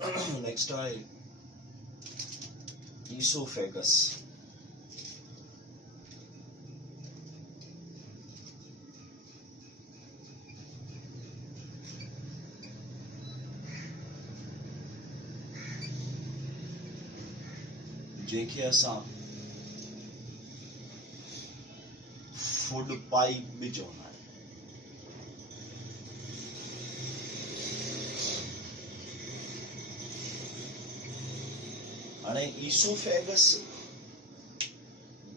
Next आहे oesophagus. जंहिंखे असां फूड पाइप भी चवंदा आहियूं। हाणे ईसोफेगस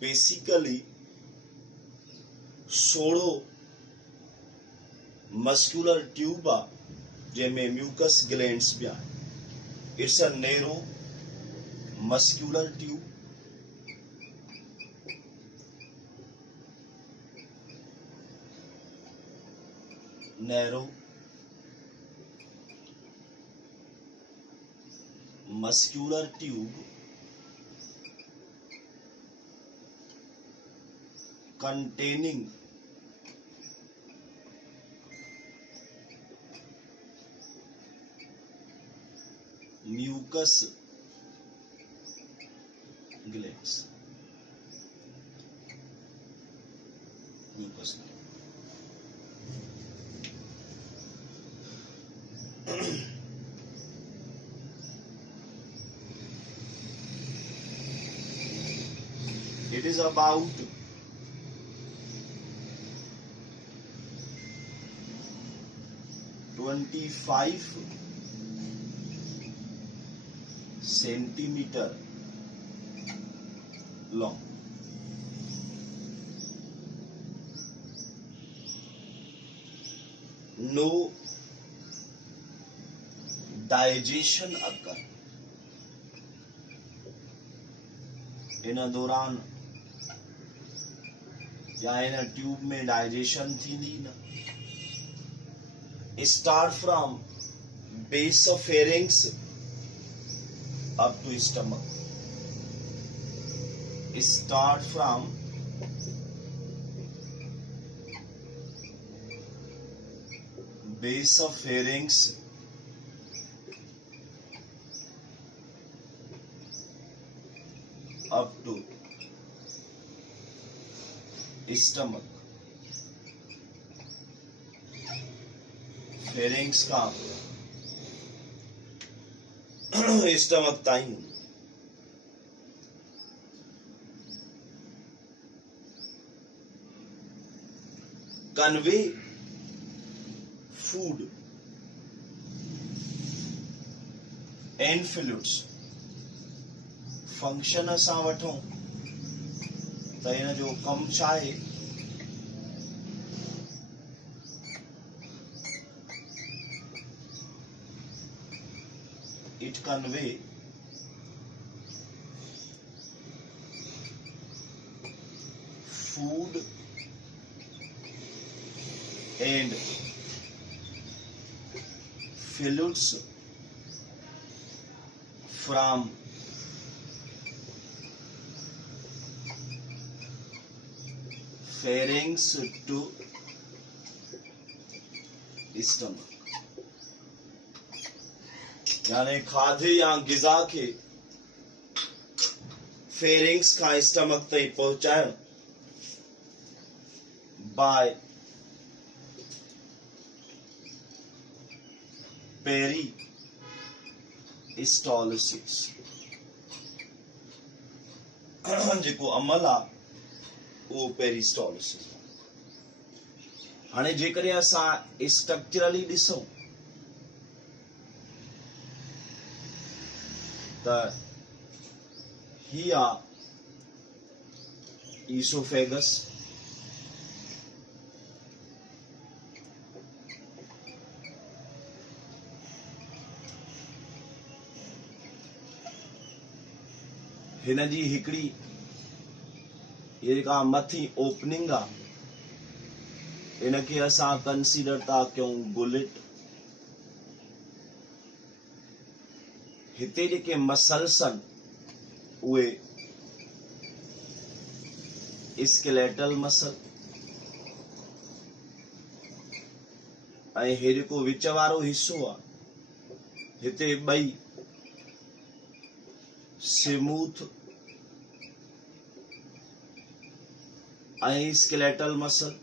बेसिकली 16 मस्कुलर ट्यूब आहे जंहिंमें म्यूकस ग्लैंड्स भी आहिनि। It's a narrow muscular tube narrow muscular tube containing mucus glands। mucus glands it is about 25 centimeter long। no digestion occur। इन दौरान या इन ट्यूब में डाइजेशन थींदी न। Start from base of pharynx up to stomach. Start from base of pharynx up to stomach। Pharynx का stomach ताईं। Convey food and fluids. Function असां वठूं त इन जो कम छा आहे। It convey food and fluids from pharynx to stomach। यानी खाधे या ग़िज़ा के फेरिंग्स का स्टमक ताईं पहुंचाइण बाय पेरिस्टॉलिसिस। जेको अमल आहे वो पेरिस्टॉलिसिस। हाणे जेकॾहिं असां स्ट्रक्चरली ॾिसूं त ही आहे ईसोफेगस। हिन जी हिकड़ी जेका मथी ओपनिंग आ इनके असां कंसीडर था कयूं बुलेट। हिते जेके मसल्स आहिनि उहे स्केलेटल मसल ऐं हे जेको विच वारो हिस्सो आहे हिते ॿई स्मूथ ऐं स्केलेटल मसल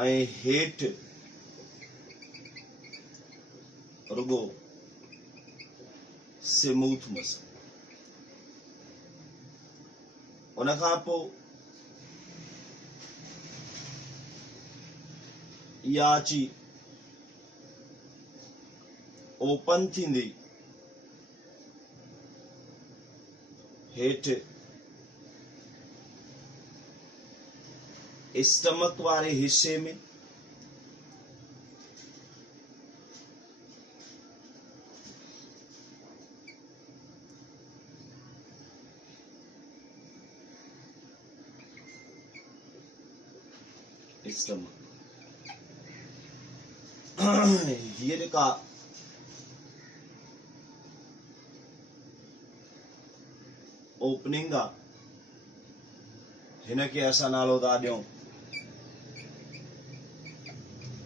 ऐं हेठ रुगो स्मूथ मसल। उन खां पोइ याची ओपन थींदी, हेठ स्टमक वारे हिस्से में स्टमक ये जेका ओपनिंग आहे हिनखे असां नालो था ॾियूं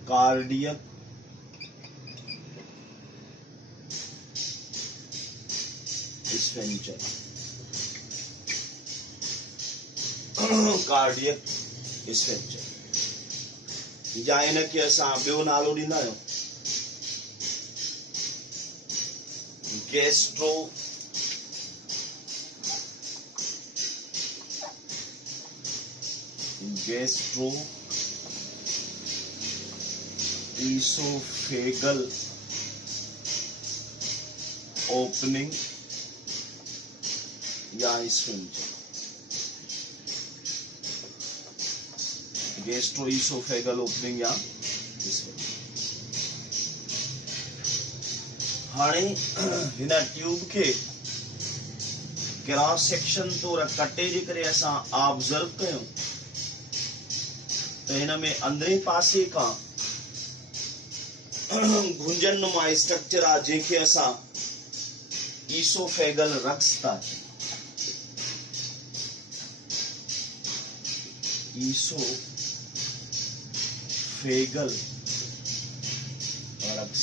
कार्डियक स्फिंक्टर। कार्डियक स्फिंक्टर या इनखे असां ॿियो नालो ॾींदा आहियूं गैस्ट्रो इसोफेगल ओपनिंग या स्फिंक्टर। गैस्ट्रो इसोफेगल ओपनिंग या स्फिंक्टर। हाणे हिन ट्यूब के क्रॉस सेक्शन तौर कटे जे करे असां ऑब्जर्व कयूं तो हिन में अंदरे पासे का गुंजन नुमा स्ट्रक्चर आ जंहिंखे असां ईसोफेगल रक्स था ईसोफेगल रक्स।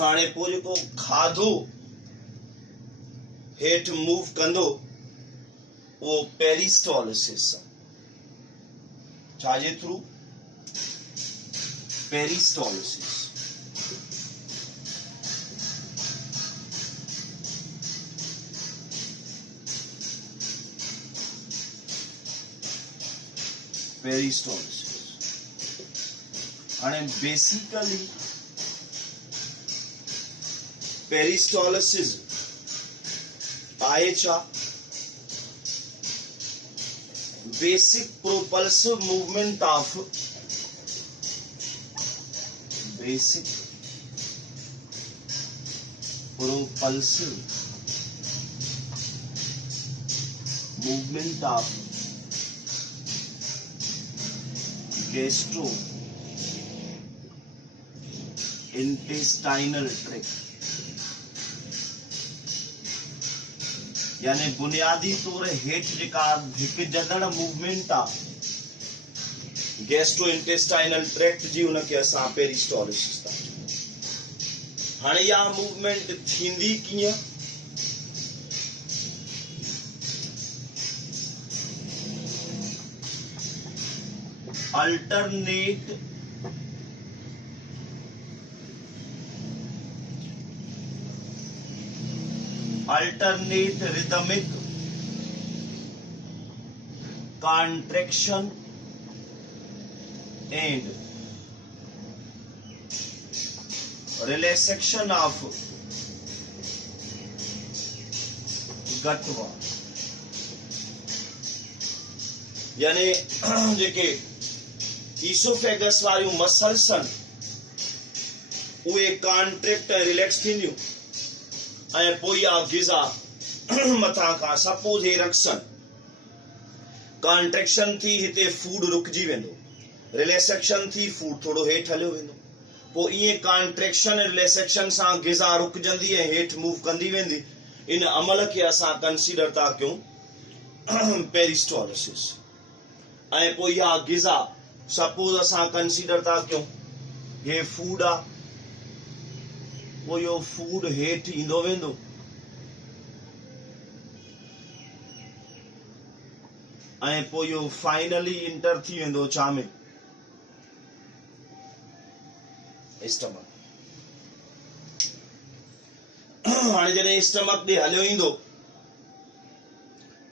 हाणे पोइ जेको खाधो हेठ मूव कंदो वो पेरिस्टोलिसिस छाजे थ्रू पेरिस्टोलिसिस। पेरिस्टोलिसिस हाणे बेसिकली पेरिस्टोलिसिस आहे छा basic propulsive movement of gastro intestinal tract यानी बुनियादी तौर हेठ जेका धिकजंदड़ मूवमेंट आ गैस्ट्रो इंटेस्टाइनल ट्रैक्ट जी उनके असां पेरिस्टोलिसिस था। हाणे या मूवमेंट थींदी कीअं alternate rhythmic contraction and relaxation of gut wall यानी जेके ईसोफेगस वारियूं मसल्स उहे कॉन्ट्रैक्ट ऐं रिलैक्स थींदियूं ऐं पोइ या गिज़ा मथां खां सपोज हे रखसन कॉन्ट्रैक्शन थी हिते फूड रुकजी वेंदो रिलैक्सेशन थी फूड थोड़ो हेठ हलियो वेंदो पोइ इएं कॉन्ट्रैक्शन ऐं रिलैक्सेशन सां गिज़ा रुकजंदी ऐं हेठ मूव कंदी वेंदी। इन अमल खे असां कंसीडर था कयूं पेरिस्टोलिसिस। ऐं पोइ इहा गिज़ा सपोज असां कंसीडर था क्यों ये फूड आ, वो यो फूड हेठ ईंदो वेंदो, ऐं पोइ यो फाइनली इंटर थी वेंदो छा में, स्टमक। हाणे जॾहिं स्टमक ॾे हलियो ईंदो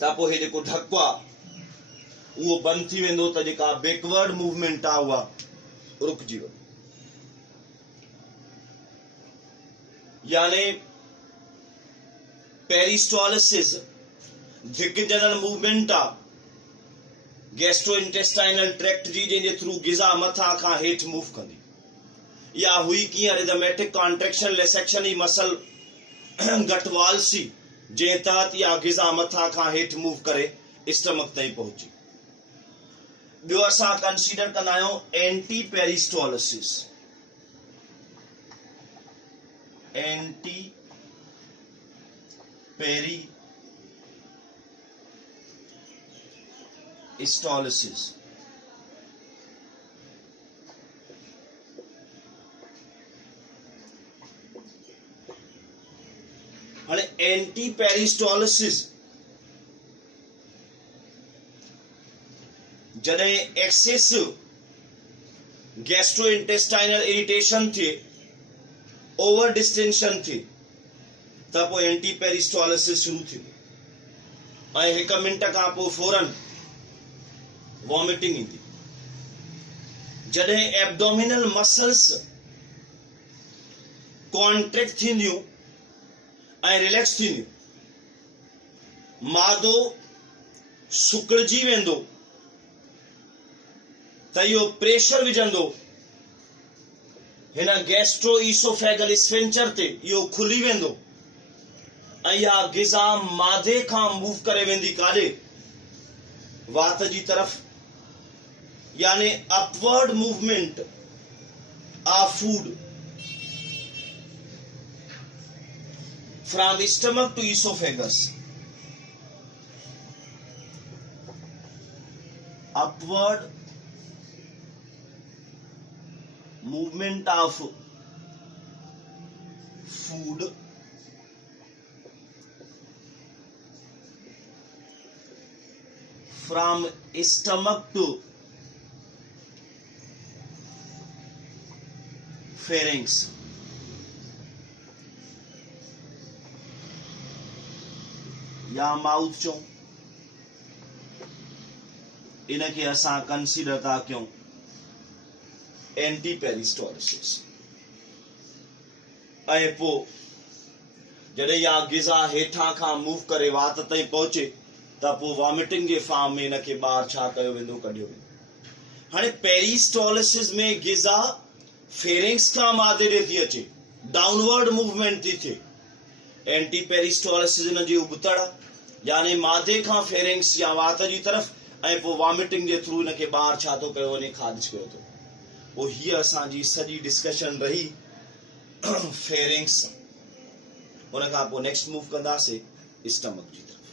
त पोइ हे जेको ढकु आहे उहो बंदि थी वेंदो, त जेका बैकवर्ड मूवमेंट आहे उहा रुकिजी वेंदी। यानी पेरिस्टोलिसिस धिकजंदड़ मूवमेंट आहे गैस्ट्रोइंटेस्टाइनल ट्रैक्ट जी, जंहिंजे थ्रू ग़िज़ा मथां खां हेठि मूव कंदी। या हुई कीअं रिदमेटिक कॉन्ट्रेक्शन रिसेक्शन जी मसल गटवाल सी, जंहिं तहत इहा ग़िज़ा मथां खां हेठि मूव करे स्टमक ताईं पहुची। ॿियो असां कंसीडर कंदा आहियूं एंटी पेरिस्टोलिसिस। एंटी पेरिस्टोलिसिस हाणे एंटी पेरिस्टोलिसिस जॾहिं एक्सेसिव गैस्ट्रोइंटेस्टाइनल इरिटेशन थिए, ओवर डिस्टेंशन थिए, त पोइ एंटी पेरिस्टोलिसिस शुरू थींदी ऐं 1 मिनट खां पोइ फौरन वॉमिटिंग ईंदी। जॾहिं एब्डोमिनल मसल्स कॉन्ट्रैक्ट थींदियूं ऐं रिलैक्स थींदियूं, मादो सुकड़जी वेंदो, त इहो प्रेशर विझंदो हिन गैस्ट्रो ईसोफेगल स्फिंक्टर ते, इहो खुली वेंदो ऐं इहा ग़िज़ा मादे खां मूव करे वेंदी काॾे, वात जी तरफ़। यानी upward movement of food from stomach to esophagus, upward movement of food from stomach to pharynx। या माउथ चो, इनके असां कंसीडर था क्यों एंटी पेरिस्टोलिसिस। ऐं पोइ जॾहिं इहा ग़िज़ा हेठां खां मूव करे वात ताईं पहुचे त पोइ वॉमिटिंग जे फॉर्म में इनखे ॿाहिरि छा कयो वेंदो, कढियो वेंदो। हाणे पेरिस्टोलिसिस में ग़िज़ा फेरिंग्स खां मादे ॾे थी अचे, डाउनवर्ड मूवमेंट थी थिए। एंटी पेरिस्टोलिसिस इन जी उबतड़, यानी मादे खां फेरिंग्स या वात जी तरफ़, ऐं पोइ वॉमिटिंग जे थ्रू इनखे ॿाहिरि छा थो कयो वञे, ख़ारिज कयो थो। पोइ हीअ असांजी सॼी डिस्कशन रही फेरिंग्स। उन खां पोइ नेक्स्ट मूव कंदासीं स्टमक जी तरफ़।